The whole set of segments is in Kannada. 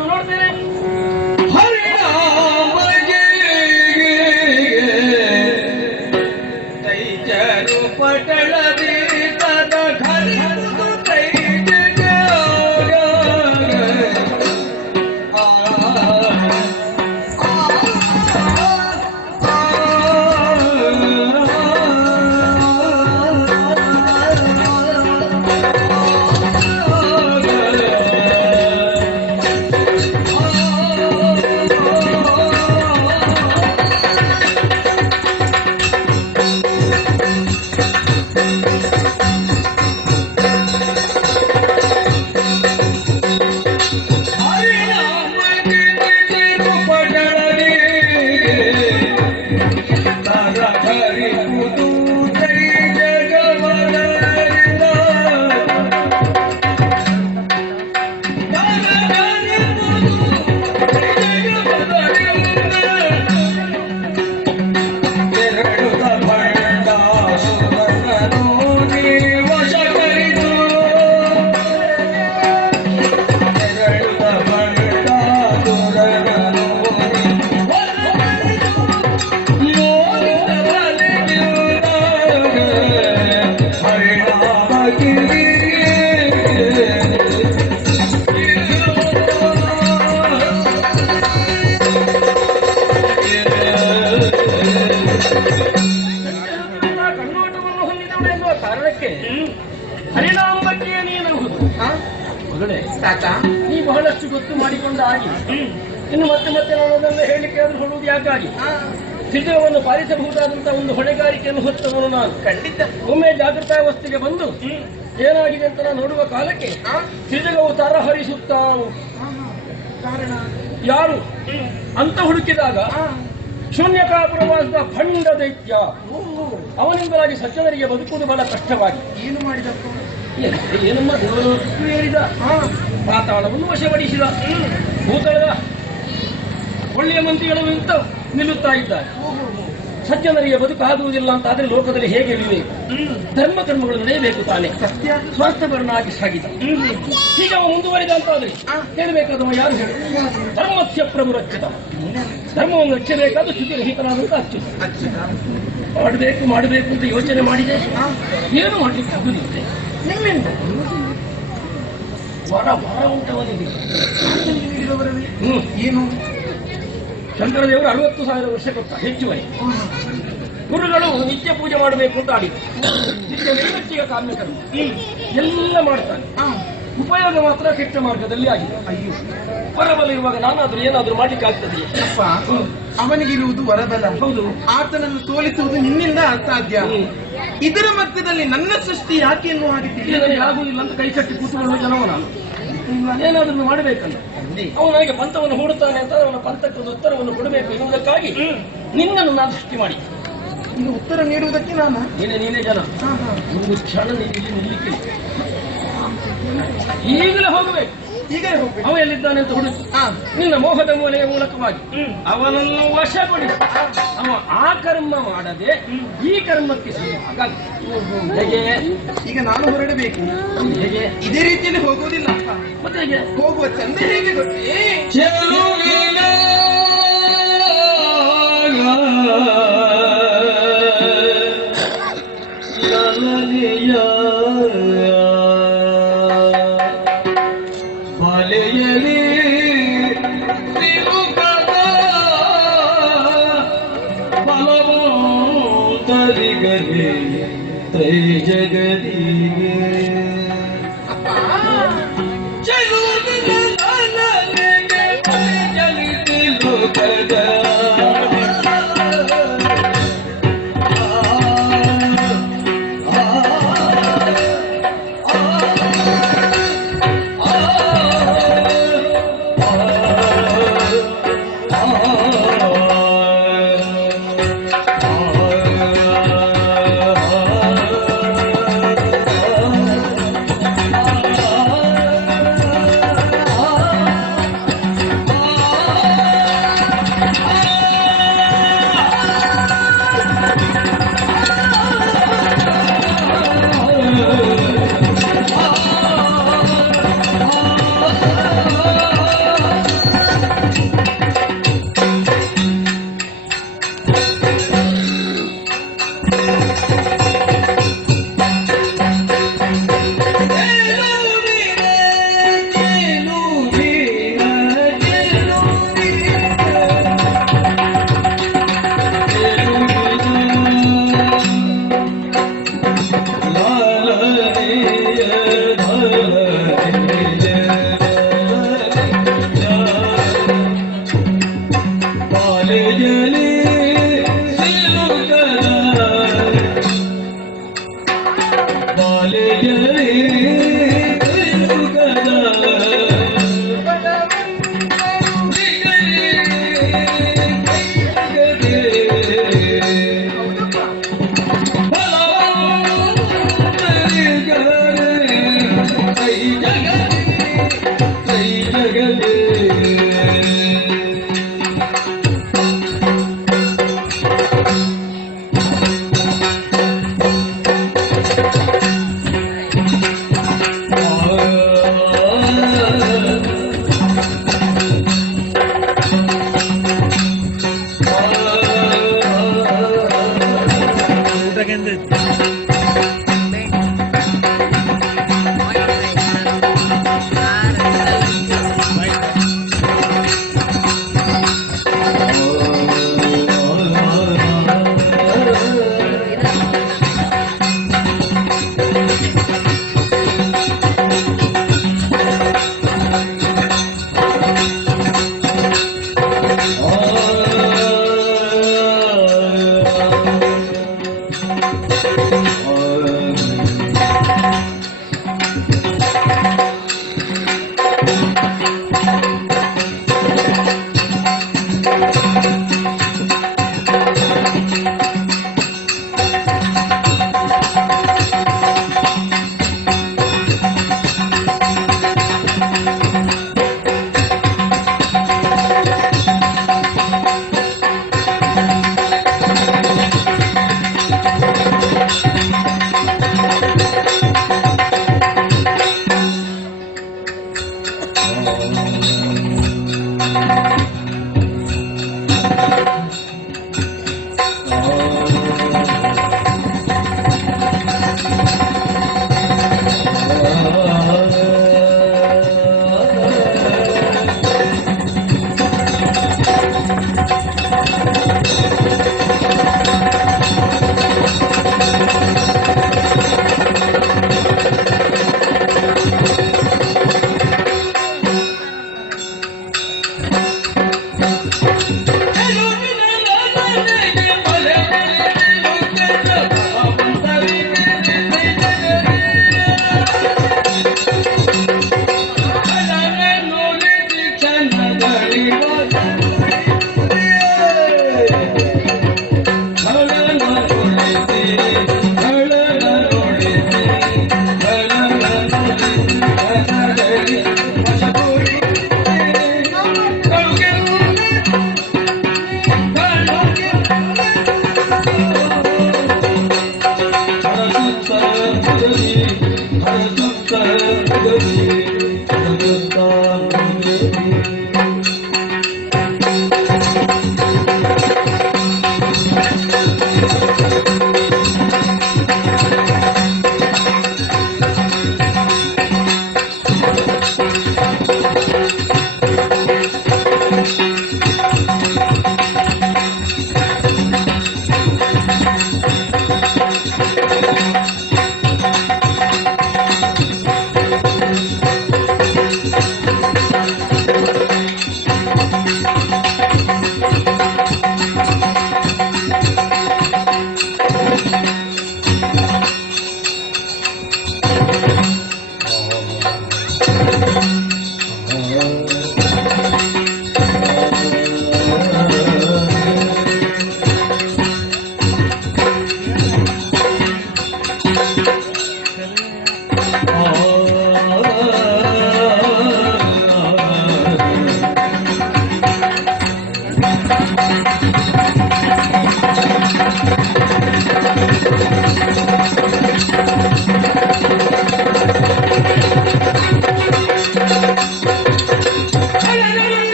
ನೋಡ್ತೇನೆ. ಪಟಳದಿ ತದ ಘರಿದು ತೈಜ ಕಣ್ಣೋಟವನ್ನು ಹೊಂದಿದವಳು ಎನ್ನುವ ಕಾರಣಕ್ಕೆ ಹರಿಣಾಂಬಕ್ಕೆ ನೀನಬಹುದು. ನೀ ಬಹಳಷ್ಟು ಗೊತ್ತು ಮಾಡಿಕೊಂಡ ಆಗಿ ಇನ್ನು ಮತ್ತೆ ಮತ್ತೆ ನಾನು ಅದನ್ನು ಹೇಳಿಕೆ ಆದ್ರೂ ಹೊಡುವುದು ಯಾಕಾಗಿ ತ್ರಿಜಗವನ್ನು ಪಾಲಿಸಬಹುದಾದಂತಹ ಒಂದು ಹೊಣೆಗಾರಿಕೆಯನ್ನು ಹೊತ್ತವನು ನಾನು. ಖಂಡಿತ ಒಮ್ಮೆ ಜಾಗೃತಾವಸ್ಥೆಗೆ ಬಂದು ಏನಾಗಿದೆ ಅಂತ ನಾನು ನೋಡುವ ಕಾಲಕ್ಕೆ ತ್ರಿಜಗವು ತರಹರಿಸುತ್ತಾ ಕಾರಣ ಯಾರು ಅಂತ ಹುಡುಕಿದಾಗ ಶೂನ್ಯಕಾಪುರವಾದ ಭಂಡ ದೈತ್ಯ ಅವನಿಂದಲಾಗಿ ಸಜ್ಜನರಿಗೆ ಬದುಕುವುದು ಬಹಳ ಕಷ್ಟವಾಗಿ ಏನು ಮಾಡಿದಪ್ಪ? ಏನಮ್ಮ ದೇವರು ಹೇಳಿದ ಪಾತಾಳವನ್ನು ವಶಪಡಿಸಿದ ಭೂತಳದ ಒಳ್ಳೆಯ ಮಂತ್ರಿಗಳು ನಿಂತ ನಿಲ್ಲುತ್ತಾ ಇದ್ದಾರೆ. ಸಜ್ಜನರಿಗೆ ಬದುಕಾಗುವುದಿಲ್ಲ ಅಂತ ಆದ್ರೆ ಲೋಕದಲ್ಲಿ ಹೇಗೆ ಇರಬೇಕು? ಧರ್ಮ ಕರ್ಮಗಳು ನಡೆಯಬೇಕು ತಾನೆ. ಸತ್ಯ ಸ್ವಾಸ್ಥ್ಯವನ್ನಾಗಿ ಸಾಗಿದ ಹೀಗೆ ಅವ ಮುಂದುವರಿದ ಅಂತಾದ್ರೆ ಹೇಳಬೇಕಾದವ ಯಾರು ಹೇಳಿ? ಧರ್ಮಸ್ಯ ಪ್ರಭುರಕ್ಷಿತ ಧರ್ಮವನ್ನು ರಕ್ಷಬೇಕಾದ ಶುಚಿರಹಿತನಾದಂತ ಅಚ್ಯುತ ಮಾಡಬೇಕು ಅಂತ ಯೋಚನೆ ಮಾಡಿದೆ. ಏನು ಮಾಡ್ಲಿಕ್ಕೆ ಆಗುದಿಲ್ಲ. ವರ ಉಂಟವನಿಗೆ ಏನು? ಶಂಕರದೇವರು 60,000 ವರ್ಷ ಕೊಟ್ಟ ಹೆಚ್ಚುವರಿ. ಗುರುಗಳು ನಿತ್ಯ ಪೂಜೆ ಮಾಡಬೇಕು ಅಂತ ಆಡಿದ್ರು. ನಿತ್ಯ ನೈವೇದ್ಯ ಕಾಮ್ಯಕರ್ಮ ಎಲ್ಲ ಮಾಡ್ತಾನೆ. ಉಪಯೋಗ ಮಾತ್ರ ಕೆಟ್ಟ ಮಾರ್ಗದಲ್ಲಿ ಆಗಿದೆ. ಅಯ್ಯೋ, ವರಬಲ ಇರುವಾಗ ನಾನಾದ್ರೂ ಏನಾದ್ರೂ ಮಾಡ್ಲಿಕ್ಕೆ ಆಗ್ತದೆ? ಅವನಿಗಿರುವುದು ವರಬಲ. ಹೌದು, ಆತನನ್ನು ಸೋಲಿಸುವುದು ನಿನ್ನಿಂದ ಅಸಾಧ್ಯ. ಇದರ ಮಧ್ಯದಲ್ಲಿ ನನ್ನ ಸೃಷ್ಟಿ ಯಾಕೆ ಎನ್ನುವ ಹಾಗೆ ಯಾಗೂ ಇಲ್ಲ ಅಂತ ಕೈ ಕಟ್ಟಿ ಕೂತ್ಕೊಳ್ಳುವ ಜನವ ನಾನು. ಏನಾದ್ರೂ ಮಾಡಬೇಕಲ್ಲ. ಅವನು ನನಗೆ ಪಂಥವನ್ನು ಹೂಡುತ್ತಾನೆ ಅಂತ ಅವನ ಪಂಥಕ್ಕೆ ಒಂದು ಉತ್ತರವನ್ನು ಕೊಡಬೇಕು ಎನ್ನುವುದಕ್ಕಾಗಿ ನಿನ್ನನ್ನು ನಾನು ಸೃಷ್ಟಿ ಮಾಡಿ ಈಗ ಉತ್ತರ ನೀಡುವುದಕ್ಕೆ ನಾನು ನೀನೇ ಜನ. ಒಂದು ಕ್ಷಣ ನಿಲ್ಲಿಕ್ಕೆ ಈಗಲೇ ಹೋಗಬೇಕು. ಈಗಲೇ ಹೋಗ್ಬೇಕು. ಅವ ಎಲ್ಲಿದ್ದಾನೆ ಅಂತ ಹುಡುಕಿ ನಿನ್ನ ಮೋಹದ ಮೂಲೆಯ ಮೂಲಕವಾಗಿ ಅವನನ್ನು ವಶಪಡಿಸಿ ಅವ ಆ ಕರ್ಮ ಮಾಡದೆ ಈ ಕರ್ಮಕ್ಕೆ ಹೇಗೆ ಈಗ ನಾನು ಹೊರಡಬೇಕು. ಹೇಗೆ ಇದೇ ರೀತಿಯಲ್ಲಿ ಹೋಗುವುದಿಲ್ಲ. ಮತ್ತೆ ಹೇಗೆ ಹೋಗುವ ಚಂದ ಹೇಗೆ ಗೊತ್ತೇ? ಜಗದಿಗೆ ಲೋಕದ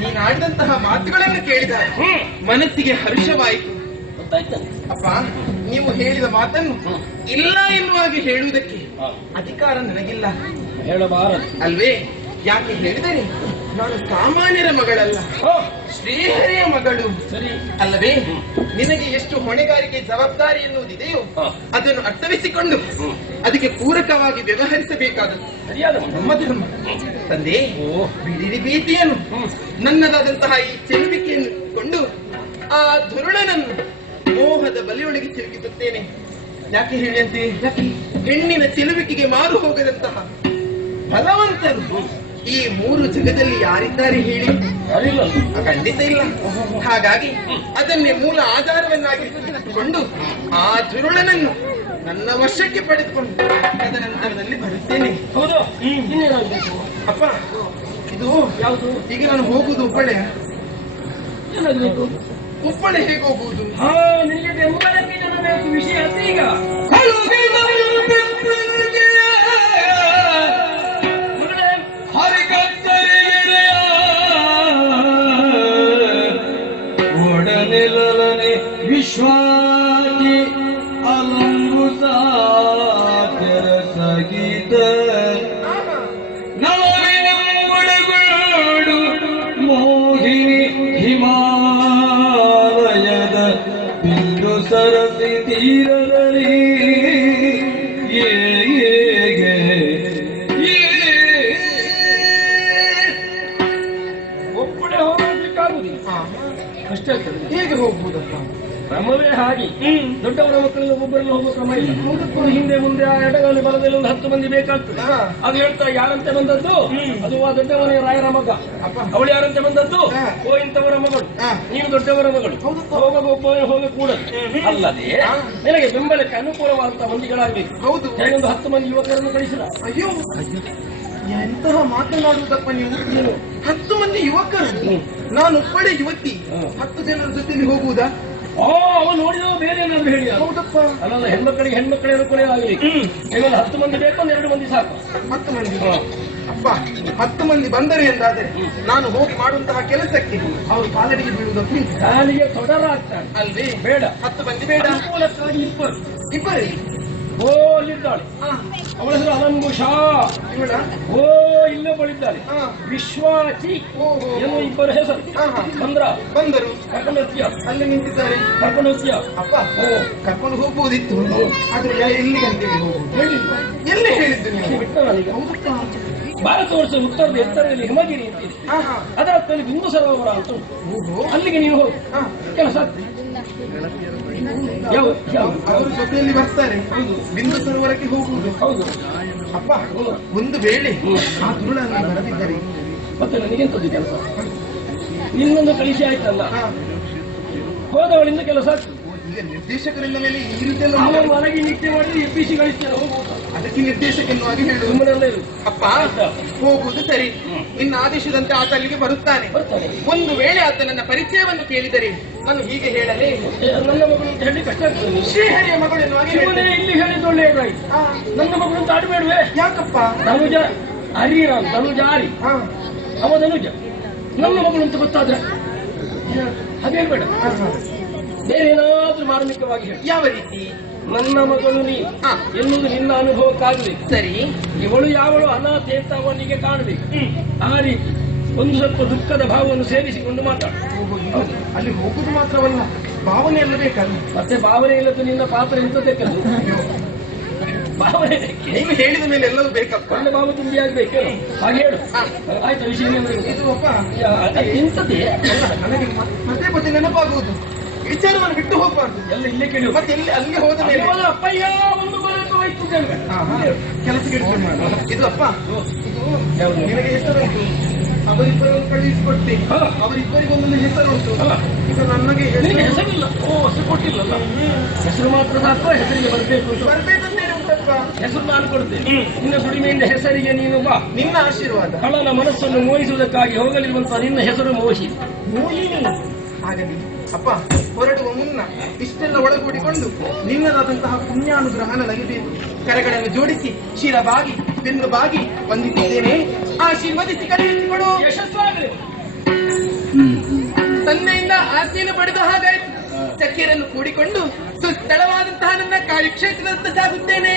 ನೀನಾಡಿದಂತಹ ಮಾತುಗಳನ್ನು ಕೇಳಿದಾಗ ಮನಸ್ಸಿಗೆ ಹರ್ಷವಾಯಿತು. ಅಪ್ಪ, ನೀವು ಹೇಳಿದ ಮಾತನ್ನು ಇಲ್ಲ ಎನ್ನುವಾಗಿ ಹೇಳುವುದಕ್ಕೆ ಅಧಿಕಾರ ನನಗಿಲ್ಲ, ಹೇಳಬಾರದು ಅಲ್ವೇ? ಯಾಕೆ ಹೇಳಿದರೆ ನಾನು ಸಾಮಾನ್ಯರ ಮಗಳಲ್ಲ, ಶ್ರೀಹರಿಯ ಮಗಳು, ಸರಿ ಅಲ್ಲವೇ? ನಿನಗೆ ಎಷ್ಟು ಹೊಣೆಗಾರಿಕೆ ಜವಾಬ್ದಾರಿ ಎನ್ನುವುದಿದೆಯೋ ಅದನ್ನು ಅರ್ಥವಿಸಿಕೊಂಡು ಅದಕ್ಕೆ ಪೂರಕವಾಗಿ ವ್ಯವಹರಿಸಬೇಕಾದದ್ದು ನಮ್ಮ ಧರ್ಮ. ತಂದೆ, ಬಿಡಿರಿ ಭೀತಿಯನ್ನು ನನ್ನದಾದಂತಹ ಈ ಚೆಲುವಿಕೆಯನ್ನು ಕೊಂಡು ಆ ಧುರುಳನನ್ನು ಮೋಹದ ಬಲಿಯೊಳಗೆ ಸಿಲುಕಿಸುತ್ತೇನೆ. ಯಾಕೆ ಹೇಳಿಯಂತೆ? ಹೆಣ್ಣಿನ ಚೆಲುವಿಕೆಗೆ ಮಾರು ಹೋಗದಂತಹ ಬಲವಂತರು ಈ ಮೂರು ಜಗದಲ್ಲಿ ಯಾರಿದ್ದಾರೆ ಹೇಳಿ? ಖಂಡಿತ ಇಲ್ಲ. ಹಾಗಾಗಿ ಅದನ್ನೇ ಮೂಲ ಆಧಾರವನ್ನಾಗಿಟ್ಟುಕೊಂಡು ಆ ಧುರುಳನನ್ನು ನನ್ನ ವಶಕ್ಕೆ ಪಡೆದುಕೊಂಡು ತದನಂತರದಲ್ಲಿ ಬರುತ್ತೇನೆ. ಹೌದು. ಅಪ್ಪ, ಇದು ಯಾವುದು? ಈಗ ನಾನು ಹೋಗುವುದು ಉಪ್ಪಳೆ. ಏನಾಗಬೇಕು? ಉಪ್ಪಳೆ ಹೇಗೆ ಹೋಗುವುದು? ನಿನಗೆ ಬೆಂಬಲಕ್ಕೆ ನನಗೆ ವಿಷಯ ಈಗ ಒಡಲ ನೆಲನೆ ವಿಶ್ವಾದಿ ಅಲಂಬುತ ಸಗೀತ ನವೊಳಗೊಳು ಮೋಹಿನಿ ಹಿಮಾಲಯದ ಬಿಂದು ಸರಸಿ ತೀರದಲ್ಲಿ ಒಬ್ಬಳೆ ಹೋಗಲಿಕ್ಕಾಗುವುದಿಲ್ಲ, ಕಷ್ಟ ಆಗ್ತದೆ. ಹೇಗೆ ಹೋಗ್ಬೋದಪ್ಪ? ಕ್ರಮವೇ ಹಾಗೆ. ದೊಡ್ಡವರ ಮಕ್ಕಳಿಗೆ ಒಬ್ಬೊಬ್ಬರಲ್ಲಿ ಹೋಗೋ ಕ್ರಮ ಇಲ್ಲ. ಹಿಂದೆ ಮುಂದೆ ಆ ಎಡಗಾಲಿ ಬಲದಲ್ಲಿ ಒಂದು 10 ಮಂದಿ ಬೇಕಾಗ್ತದೆ. ಅದು ಹೇಳ್ತಾ ಯಾರಂತೆ ಬಂದದ್ದು, ಅದು ಆ ದೊಡ್ಡವನೇ ರಾಯರ ಮಗ. ಅವಳು ಯಾರಂತೆ ಬಂದದ್ದು, ಓ ಇಂಥವರ ಮಗಳು, ನೀನು ದೊಡ್ಡವರ ಮಗಳು, ಒಬ್ಬನೇ ಹೋಗ ಕೂಡದು. ಅಲ್ಲದೆ ನಿನಗೆ ಬೆಂಬಲಕ್ಕೆ ಅನುಕೂಲವಾದಂತಹ ಮಂದಿಗಳಾಗಬೇಕು. ಹೌದು, ಹೇಗೊಂದು 10 ಮಂದಿ ಯುವಕರನ್ನು ಕಳಿಸಿದ. ಅಯ್ಯೋ, ಎಂತಹ ಮಾತನಾಡುವುದಪ್ಪ ನೀವು? 10 ಮಂದಿ ಯುವಕರು, ನಾನು ಒಬ್ಬಳೇ ಯುವತಿ, 10 ಜನರ ಜೊತೆಲಿ ಹೋಗುವುದಾ? ಅವ ನೋಡಿದವ ಬೇರೆ ಏನಾದ್ರು ಹೇಳಿ. ಹೌದಪ್ಪ. ಅಲ್ಲ, ಹೆಣ್ಮಕ್ಕಳಿಗೆ ಅನುಕೂಲ ಆಗಲಿ. ಈಗ 10 ಮಂದಿ ಬೇಕು, 2 ಮಂದಿ ಸಾಕು. 10 ಮಂದಿ ಅಪ್ಪ, 10 ಮಂದಿ ಬಂದರೆ ಎಂದಾದರೆ ನಾನು ಹೋಗಿ ಮಾಡುವಂತಹ ಕೆಲಸಕ್ಕೆ ಅವರು ಕಾಲಡಿಗೆ ಬೀಳುವುದಕ್ಕೆ ಕಾಲಿಗೆ ತೊಡರ ಆಗ್ತಾರೆ ಅಲ್ವೇ? ಬೇಡ, 10 ಮಂದಿ ಬೇಡ. ಅನುಕೂಲಕ್ಕಾಗಿ ಇಬ್ಬರೇ. ಓ ಅಲ್ಲಿದ್ದಾಳೆ, ಅವಳ ಹೆಸರು ಅಲಂಬುಷಾ. ಓ ಇಲ್ಲೊಬ್ಬಳಿದ್ದಾಳೆ ವಿಶ್ವಾಚಿ ಎನ್ನುವ ಇಬ್ಬರ ಹೆಸರು. ಬಂದರು, ಕರ್ಕೊಂಡು ಹೋಗ್ತೀಯ? ಅಲ್ಲಿ ನಿಂತಿದ್ದಾರೆ, ಕರ್ಕೊಂಡು ಹೋಗ್ತೀಯ? ಅಪ್ಪ, ಕರ್ಕೊಂಡು ಹೋಗ್ಬೋದಿತ್ತು, ಆದ್ರೆ ಎಲ್ಲಿಗೆ ಅಂತೇಳಿ ಹೋಗುದು ಹೇಳಿಲ್ಲ. ಎಲ್ಲಿ ಹೇಳಿದ್ದು ನೀವು? ಬಿಟ್ಟ ನನಗೆ. ಭಾರತ ವರ್ಷ ಉತ್ತರದ ಎತ್ತರದಲ್ಲಿ ಹಿಮಗಿರಿ ಅಂತ ಇದೆ, ಅದರ ಹತ್ತಲ್ಲಿ ಬಿಂದು ಸರೋವರ ಅಂತ ಉಂಟು. ಅಲ್ಲಿಗೆ ನೀವು ಹೋಗಿ ಕೆಲಸ. ಅವರ ಜೊತೆಯಲ್ಲಿ ಬರ್ತಾರೆ, ಬಿಂದು ಸರೋವರಕ್ಕೆ ಹೋಗುವುದು. ಹೌದು ಅಪ್ಪ, ಒಂದು ವೇಳೆ ಆ ದುರುಳನ್ನು ಬರದಿದ್ದರೆ ಮತ್ತೆ ನನಗೆಂತದ್ದು ಕೆಲಸ? ಇನ್ನೊಂದು ಕಳಿಸಿ ಆಯ್ತಲ್ಲ, ಹೋದವಳಿಂದ ಕೆಲಸ. ಈಗ ನಿರ್ದೇಶಕರಿಂದ ಮೇಲೆ ಈ ರೀತಿಯೆಲ್ಲ ಮನೆಗೆ ನಿತ್ಯ ಮಾಡಿದ್ರೆ ಎಬ್ಬಿಸಿ ಕಳಿಸ್ತೇನೆ, ಹೋಗ್ಬೋದು. ಅದಕ್ಕೆ ನಿರ್ದೇಶಕನ್ನುವಾಗಿ ಹೇಳುವುದು. ಸುಮ್ಮನೆ ಅಪ್ಪ, ಹೋಗುವುದು ಸರಿ, ಇನ್ನು ಆದೇಶದಂತೆ ಆತ ಅಲ್ಲಿಗೆ ಬರುತ್ತಾನೆ. ಒಂದು ವೇಳೆ ಆತ ನನ್ನ ಪರಿಚಯವನ್ನು ಕೇಳಿದರೆ ನಾನು ಹೀಗೆ ಹೇಳಲೇ, ನನ್ನ ಮಗಳು ಅಂತ ಹೇಳಿ ಕಷ್ಟ ಆಗ್ತದೆ. ಶ್ರೀಹರಿಯ ಮಗಳು ಎನ್ನುವಾಗಿ ಇಲ್ಲಿ ಹೇಳಿದ್ದು ಒಳ್ಳೆಯದಾಯ್ತು. ನನ್ನ ಮಗಳು ಅಂತ ಆಡಬೇಡುವೆ. ಯಾಕಪ್ಪ? ಧನುಜ ಹರಿರಾಮ್, ಧನುಜ ಹರಿ, ಅವ ಧನುಜ. ನನ್ನ ಮಗಳು ಅಂತ ಗೊತ್ತಾದ್ರೆ ಹಾಗೆ ಹೇಳ್ಬೇಡ, ಬೇರೆ ಏನಾದ್ರೂ ಮಾರ್ಮಿಕವಾಗಿ ಹೇಳಿ. ಯಾವ ರೀತಿ? ನನ್ನ ಮಗಳು ನೀ ಎನ್ನುವುದು ನಿನ್ನ ಅನುಭವಕ್ಕಾಗಬೇಕು. ಸರಿ, ಇವಳು ಯಾವಳು ಅನಾಥೆ ಅಂತ ಅವನಿಗೆ ಕಾಣಬೇಕು. ಆ ರೀತಿ ಒಂದು ಸ್ವಲ್ಪ ದುಃಖದ ಭಾವವನ್ನು ಸೇರಿಸಿಕೊಂಡು ಮಾತಾಡ. ಅಲ್ಲಿ ಹೋಗುದು ಮಾತ್ರವಲ್ಲ, ಭಾವನೆ ಎಲ್ಲ ಬೇಕಲ್ಲ. ಮತ್ತೆ ಭಾವನೆ ಇಲ್ಲದ ನಿನ್ನ ಪಾತ್ರ ಎಂತದಕ್ಕದು? ಭಾವನೆ ನೀವು ಹೇಳಿದ ಮೇಲೆ ಎಲ್ಲವೂ ಬೇಕಪ್ಪ. ಒಳ್ಳೆ ಭಾವ ತುಂಬಿ ಆಗ್ಬೇಕು, ಹಾಗೆ ಹೇಳು. ಆಯ್ತು, ವಿಷಯ ಇದು ಅಪ್ಪ ಎಂತದ್ದೇ ನನಗೆ ಮತ್ತೆ ಮತ್ತೆ ನೆನಪಾಗುವುದು. ವಿಚಾರವನ್ನು ಬಿಟ್ಟು ಹೋಗ್ಬಾರ್ದು. ಎಲ್ಲ ಇಲ್ಲೇ ಕೇಳಿ. ಮತ್ತೆ ಎಲ್ಲಿ ಅಲ್ಲಿಗೆ ಹೋದ ಮೇಲೆ ಅಪ್ಪಯ್ಯ ಒಂದು ಬರಬೇಕು. ಕೆಲಸಕ್ಕೆ ಇದು ಅಪ್ಪ, ಇದು ನಿನಗೆ ಹೆಸರುಂಟು, ಅವರಿಬ್ಬರನ್ನು ಕಳುಹಿಸಿಕೊಟ್ಟೆ, ಅವರಿಬ್ಬರಿಗೆ ಒಂದೊಂದು ಹೆಸರುಂಟು. ಈಗ ನನಗೆ ಹೆಸರಿಲ್ಲ. ಓ, ಹೆಸರು ಕೊಟ್ಟಿಲ್ಲಲ್ಲ. ಹೆಸರು ಮಾತ್ರ ಸಾಕು, ಹೆಸರಿಗೆ ಬರಬೇಕು ಬರ್ಬೇಕಂತೇಳಿ ಉಂಟಪ್ಪ. ಹೆಸರು ನಾನು ಕೊಡ್ತೇನೆ. ನಿನ್ನ ಸುಡಿಮೆಯಿಂದ ಹೆಸರಿಗೆ ನೀನು ಬಾ. ನಿನ್ನ ಆಶೀರ್ವಾದ. ಕಳ್ಳನ ಮನಸ್ಸನ್ನು ಮೋಹಿಸುವುದಕ್ಕಾಗಿ ಹೋಗಲಿರುವಂತಹ ನಿನ್ನ ಹೆಸರು ಮೋಹಿನಿ. ಹಾಗಾಗಿ ಅಪ್ಪ, ಹೊರಡುವ ಮುನ್ನ ಇಷ್ಟೆಲ್ಲ ಒಳಗೂಡಿಕೊಂಡು ನಿನ್ನದಾದಂತಹ ಪುಣ್ಯಾನುಗ್ರಹ ನನಗೆ ಬೇಕು. ಕರೆಗಳನ್ನು ಜೋಡಿಸಿ ಶಿರಬಾಗಿ ಬೆನ್ನು ಬಾಗಿ ವಂದಿಸಿದ್ದೇನೆ. ಆಶೀರ್ವದಿಸಿ ಕರೆಯಿಸಿಕೊಡು. ಯಶಸ್ವಾಗಲಿ. ತಂದೆಯಿಂದ ಆಜ್ಞೆಯನ್ನು ಪಡೆದ ಹಾಗಾಯ್ತು. ಚಕ್ಕೆರನ್ನು ಕೂಡಿಕೊಂಡು ಸುಸ್ಥಳವಾದಂತಹ ನನ್ನ ಕಾರ್ಯಕ್ಷೇತ್ರದತ್ತ ಸಾಗುತ್ತೇನೆ.